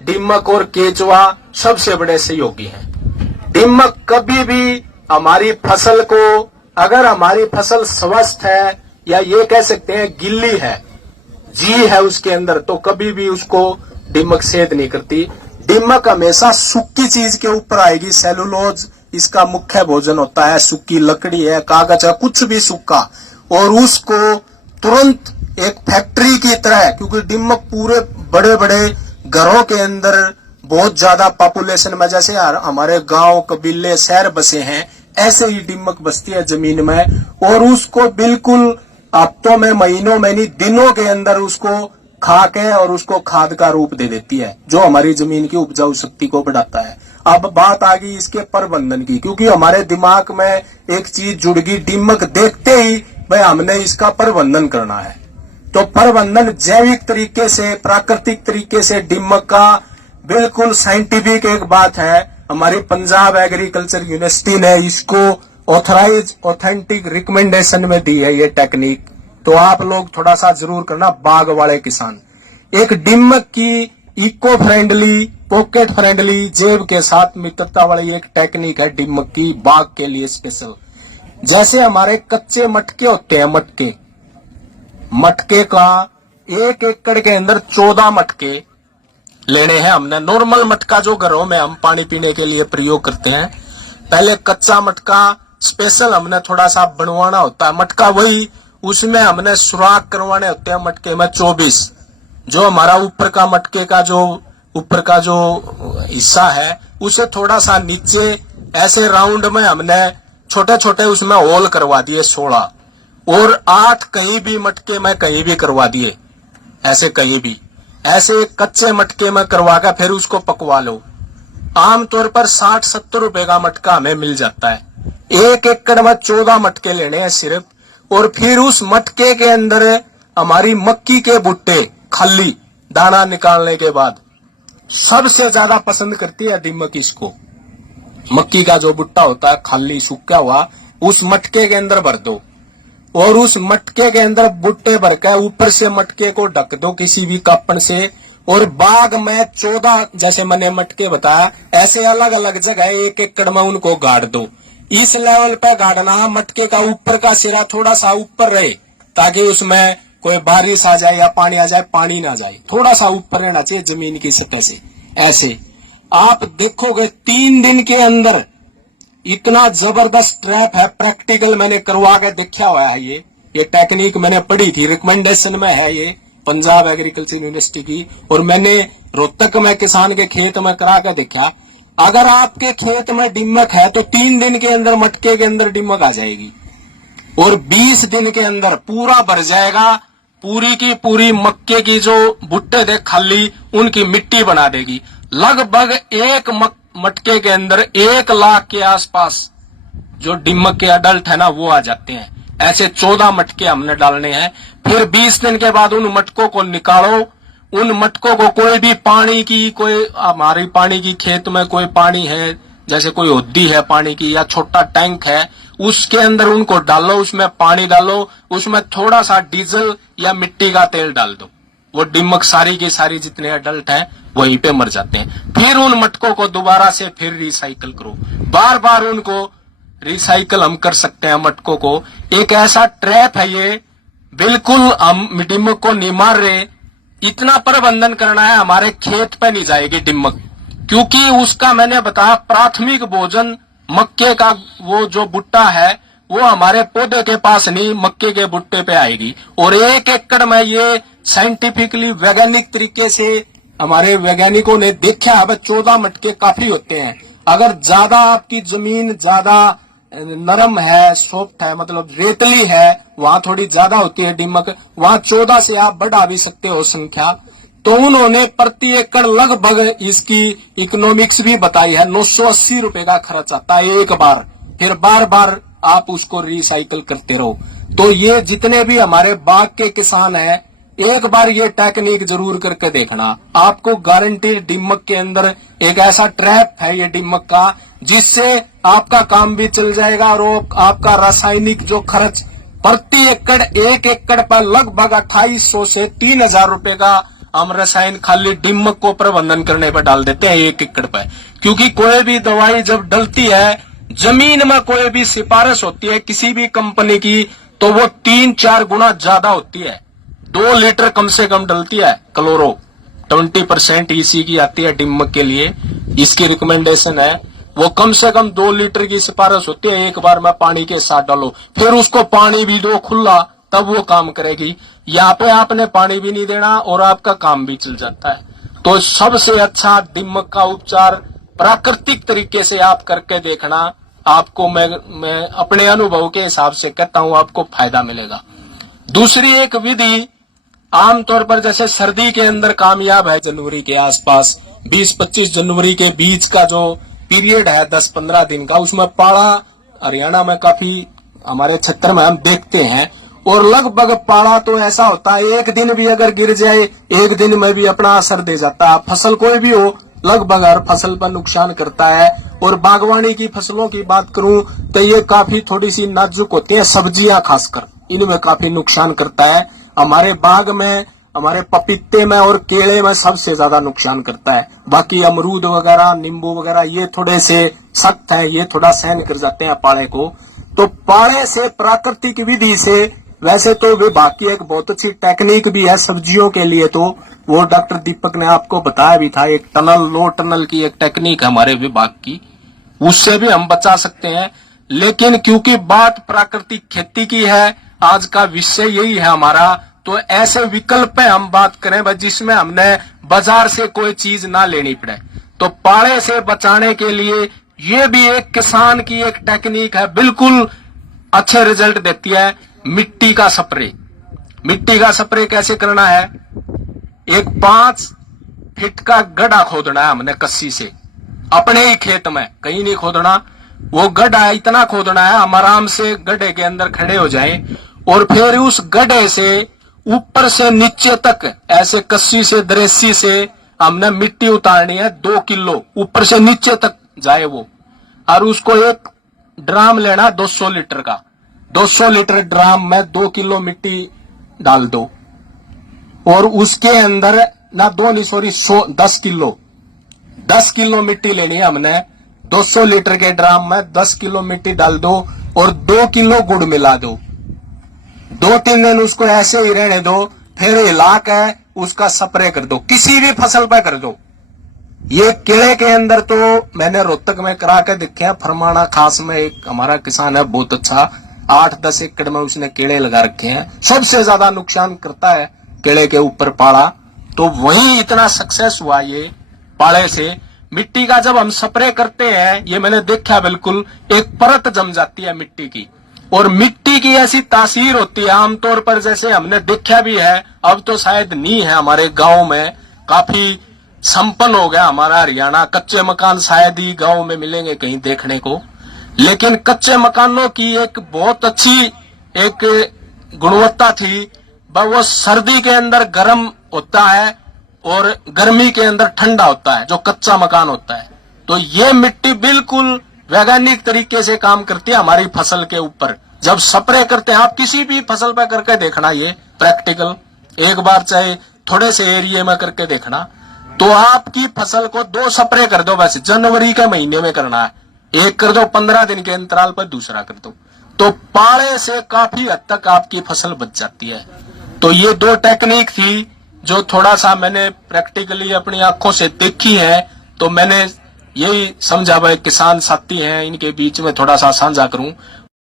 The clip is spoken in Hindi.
दीमक और केचुआ सबसे बड़े सहयोगी हैं। दीमक कभी भी हमारी फसल को, अगर हमारी फसल स्वस्थ है या ये कह सकते हैं गिल्ली है, जी है उसके अंदर, तो कभी भी उसको दीमक सेध नहीं करती। दीमक हमेशा सूखी चीज के ऊपर आएगी। सेलुलोज इसका मुख्य भोजन होता है, सूखी लकड़ी है, कागज है, कुछ भी सूखा, और उसको तुरंत एक फैक्ट्री की तरह, क्योंकि दीमक पूरे बड़े बड़े घरों के अंदर बहुत ज्यादा पॉपुलेशन में, जैसे हमारे गांव कबीले शहर बसे हैं, ऐसे ही दीमक बसती है जमीन में, और उसको बिल्कुल हफ्तों में, महीनों में नहीं, दिनों के अंदर उसको खा के और उसको खाद का रूप दे देती है, जो हमारी जमीन की उपजाऊ शक्ति को बढ़ाता है। अब बात आ गई इसके प्रबंधन की, क्योंकि हमारे दिमाग में एक चीज जुड़ गई, दीमक देखते ही भाई हमने इसका प्रबंधन करना है। तो प्रबंधन जैविक तरीके से, प्राकृतिक तरीके से दीमक का बिल्कुल साइंटिफिक एक बात है। हमारी पंजाब एग्रीकल्चर यूनिवर्सिटी ने इसको ऑथराइज ऑथेंटिक रिकमेंडेशन में दी है ये टेक्निक। तो आप लोग थोड़ा सा जरूर करना, बाग वाले किसान। एक दीमक की इको फ्रेंडली, पॉकेट फ्रेंडली, जेब के साथ मित्रता वाली एक टेक्निक है दीमक की, बाग के लिए स्पेशल। जैसे हमारे कच्चे मटके होते हैं, मटके का 1 एकड़ के अंदर 14 मटके लेने हैं हमने। नॉर्मल मटका जो घरों में हम पानी पीने के लिए प्रयोग करते हैं, पहले कच्चा मटका स्पेशल हमने थोड़ा सा बनवाना होता है। मटका वही, उसमें हमने सुराख करवाने होते हैं मटके में 24। जो हमारा ऊपर का मटके का जो ऊपर का जो हिस्सा है, उसे थोड़ा सा नीचे ऐसे राउंड में हमने छोटे छोटे उसमें होल करवा दिए 16, और 8 कहीं भी मटके में कहीं भी करवा दिए, ऐसे कहीं भी, ऐसे कच्चे मटके में करवा कर फिर उसको पकवा लो। आमतौर पर 60-70 रुपए का मटका हमें मिल जाता है। 1 एकड़ में 14 मटके लेने हैं सिर्फ, और फिर उस मटके के अंदर हमारी मक्की के भुट्टे, खाली दाना निकालने के बाद, सबसे ज्यादा पसंद करती है दीमक इसको। मक्की का जो भुट्टा होता है खाली सूखा हुआ, उस मटके के अंदर भर दो, और उस मटके के अंदर भुट्टे भर के ऊपर से मटके को ढक दो किसी भी कापड़ से, और बाग में 14, जैसे मैंने मटके बताया, ऐसे अलग अलग जगह 1 एकड़ में उनको गाड़ दो। इस लेवल पे गाड़ना, मटके का ऊपर का सिरा थोड़ा सा ऊपर रहे, ताकि उसमें कोई बारिश आ जाए या पानी आ जाए, पानी ना जाए, थोड़ा सा ऊपर रहना चाहिए जमीन की सतह से। ऐसे आप देखोगे 3 दिन के अंदर इतना जबरदस्त ट्रैप है, प्रैक्टिकल मैंने करवा के देखा हुआ है। ये टेक्निक मैंने पढ़ी थी, रिकमेंडेशन में है ये पंजाब एग्रीकल्चर यूनिवर्सिटी की, और मैंने रोहतक में किसान के खेत में करा के देखा। अगर आपके खेत में दीमक है तो 3 दिन के अंदर मटके के अंदर दीमक आ जाएगी, और 20 दिन के अंदर पूरा भर जाएगा। पूरी की पूरी मक्के की जो भुट्टे थे खाली, उनकी मिट्टी बना देगी। लगभग एक मटके के अंदर 1 लाख के आसपास जो दीमक के अडल्ट है ना, वो आ जाते हैं। ऐसे 14 मटके हमने डालने हैं। फिर 20 दिन के बाद उन मटकों को निकालो। उन मटकों को कोई भी पानी की, कोई हमारी पानी की खेत में कोई पानी है, जैसे कोई होदी है पानी की या छोटा टैंक है, उसके अंदर उनको डालो, उसमें पानी डालो, उसमें थोड़ा सा डीजल या मिट्टी का तेल डाल दो। वो दीमक सारी की सारी जितने अडल्ट हैं वहीं पे मर जाते हैं। फिर उन मटकों को दोबारा से फिर रिसाइकल करो, बार बार उनको रिसाइकल हम कर सकते हैं मटकों को। एक ऐसा ट्रैप है ये, बिल्कुल हम दीमक को नहीं मार रहे। इतना प्रबंधन करना है, हमारे खेत पे नहीं जाएगी दीमक, क्योंकि उसका मैंने बताया प्राथमिक भोजन मक्के का वो जो भुट्टा है, वो हमारे पौधे के पास नहीं, मक्के के भुट्टे पे आएगी। और 1 एकड़ में ये साइंटिफिकली वैज्ञानिक तरीके से हमारे वैज्ञानिकों ने देखा है, 14 मटके काफी होते हैं। अगर ज्यादा आपकी जमीन ज्यादा नरम है, सॉफ्ट है, मतलब रेतली है, वहां थोड़ी ज्यादा होती है दीमक, वहां 14 से आप बढ़ा भी सकते हो संख्या। तो उन्होंने प्रति एकड़ लगभग इसकी इकोनॉमिक्स भी बताई है, 980 रुपए का खर्च आता है एक बार। फिर बार बार आप उसको रिसाइकल करते रहो। तो ये जितने भी हमारे बाग के किसान हैं, एक बार ये टेक्निक जरूर करके देखना। आपको गारंटी दीमक के अंदर एक ऐसा ट्रैप है ये दीमक का, जिससे आपका काम भी चल जाएगा, और आपका रासायनिक जो खर्च प्रति एकड़ 1 एकड़ पर लगभग 2800 से 3000 रुपए का हम रसायन खाली दीमक को प्रबंधन करने पर डाल देते हैं 1 एकड़ पर, क्योंकि कोई भी दवाई जब डलती है जमीन में, कोई भी सिफारिश होती है किसी भी कंपनी की, तो वो 3-4 गुना ज्यादा होती है। 2 लीटर कम से कम डलती है क्लोरो, 20% ईसी की आती है दीमक के लिए, इसकी रिकमेंडेशन है। वो कम से कम 2 लीटर की सिफारिश होती है, एक बार में पानी के साथ डालो, फिर उसको पानी भी दो खुला, तब वो काम करेगी। यहाँ पे आपने पानी भी नहीं देना और आपका काम भी चल जाता है। तो सबसे अच्छा दीमक का उपचार प्राकृतिक तरीके से आप करके देखना, आपको मैं अपने अनुभव के हिसाब से कहता हूं, आपको फायदा मिलेगा। दूसरी एक विधि आमतौर पर जैसे सर्दी के अंदर कामयाब है, जनवरी के आसपास 20-25 जनवरी के बीच का जो पीरियड है 10-15 दिन का, उसमें पाला हरियाणा में काफी हमारे क्षेत्र में हम देखते हैं। और लगभग पाला तो ऐसा होता है, एक दिन भी अगर गिर जाए, एक दिन में भी अपना असर दे जाता है। फसल कोई भी हो, लगभग हर फसल पर नुकसान करता है। और बागवानी की फसलों की बात करूं तो ये काफी थोड़ी सी नाजुक होती है, सब्जियां खासकर इनमें काफी नुकसान करता है। हमारे बाग में, हमारे पपीते में और केले में सबसे ज्यादा नुकसान करता है। बाकी अमरूद वगैरह, नींबू वगैरह ये थोड़े से सख्त है, ये थोड़ा सहन कर जाते हैं पाले को। तो पाले से प्राकृतिक विधि से, वैसे तो विभाग की एक बहुत अच्छी टेक्निक भी है सब्जियों के लिए, तो वो डॉक्टर दीपक ने आपको बताया भी था, एक टनल, लो टनल की एक टेक्निक है हमारे विभाग की, उससे भी हम बचा सकते हैं। लेकिन क्योंकि बात प्राकृतिक खेती की है, आज का विषय यही है हमारा, तो ऐसे विकल्प पे हम बात करें जिसमें हमने बाजार से कोई चीज ना लेनी पड़े। तो पाले से बचाने के लिए ये भी एक किसान की एक टेक्निक है, बिल्कुल अच्छे रिजल्ट देती है, मिट्टी का स्प्रे। मिट्टी का स्प्रे कैसे करना है? एक 5 फीट का गड्ढा खोदना है हमने कस्सी से, अपने ही खेत में, कहीं नहीं खोदना। वो गड्ढा इतना खोदना है हम आराम से गड्ढे के अंदर खड़े हो जाएं, और फिर उस गड्ढे से ऊपर से नीचे तक ऐसे कस्सी से, दरेसी से हमने मिट्टी उतारनी है 2 किलो, ऊपर से नीचे तक जाए वो। और उसको एक ड्राम लेना 200 लीटर का, 200 लीटर ड्राम में 2 किलो मिट्टी डाल दो, और उसके अंदर ना 2 नहीं सॉरी 10 किलो मिट्टी लेनी है हमने। 200 लीटर के ड्राम में 10 किलो मिट्टी डाल दो और 2 किलो गुड़ मिला दो। 2-3 दिन उसको ऐसे ही रहने दो, फिर हिला के उसका स्प्रे कर दो, किसी भी फसल पे कर दो। ये केले के अंदर तो मैंने रोहतक में करा के देखे हैं, फरमाना खास में एक हमारा किसान है बहुत अच्छा, 8-10 एकड़ में उसने केले लगा रखे हैं। सबसे ज्यादा नुकसान करता है केले के ऊपर पाला, तो वही इतना सक्सेस हुआ ये पाले से। मिट्टी का जब हम स्प्रे करते हैं, ये मैंने देखा बिल्कुल एक परत जम जाती है मिट्टी की, और मिट्टी की ऐसी तासीर होती है आमतौर पर, जैसे हमने देखा भी है, अब तो शायद नहीं है हमारे गांव में, काफी संपन्न हो गया हमारा हरियाणा। कच्चे मकान शायद ही गांव में मिलेंगे कहीं देखने को, लेकिन कच्चे मकानों की एक बहुत अच्छी एक गुणवत्ता थी, वो सर्दी के अंदर गर्म होता है और गर्मी के अंदर ठंडा होता है जो कच्चा मकान होता है। तो ये मिट्टी बिल्कुल वैज्ञानिक तरीके से काम करती है हमारी फसल के ऊपर। जब स्प्रे करते हैं, आप किसी भी फसल पर करके देखना, ये प्रैक्टिकल एक बार चाहे थोड़े से एरिया में करके देखना, तो आपकी फसल को 2 स्प्रे कर दो बस। जनवरी के महीने में करना है, एक कर दो, 15 दिन के अंतराल पर दूसरा कर दो, तो पाले से काफी हद तक आपकी फसल बच जाती है। तो ये 2 टेक्निक थी जो थोड़ा सा मैंने प्रैक्टिकली अपनी आंखों से देखी है, तो मैंने यही समझा भाई किसान साथी हैं, इनके बीच में थोड़ा सा साझा करूं।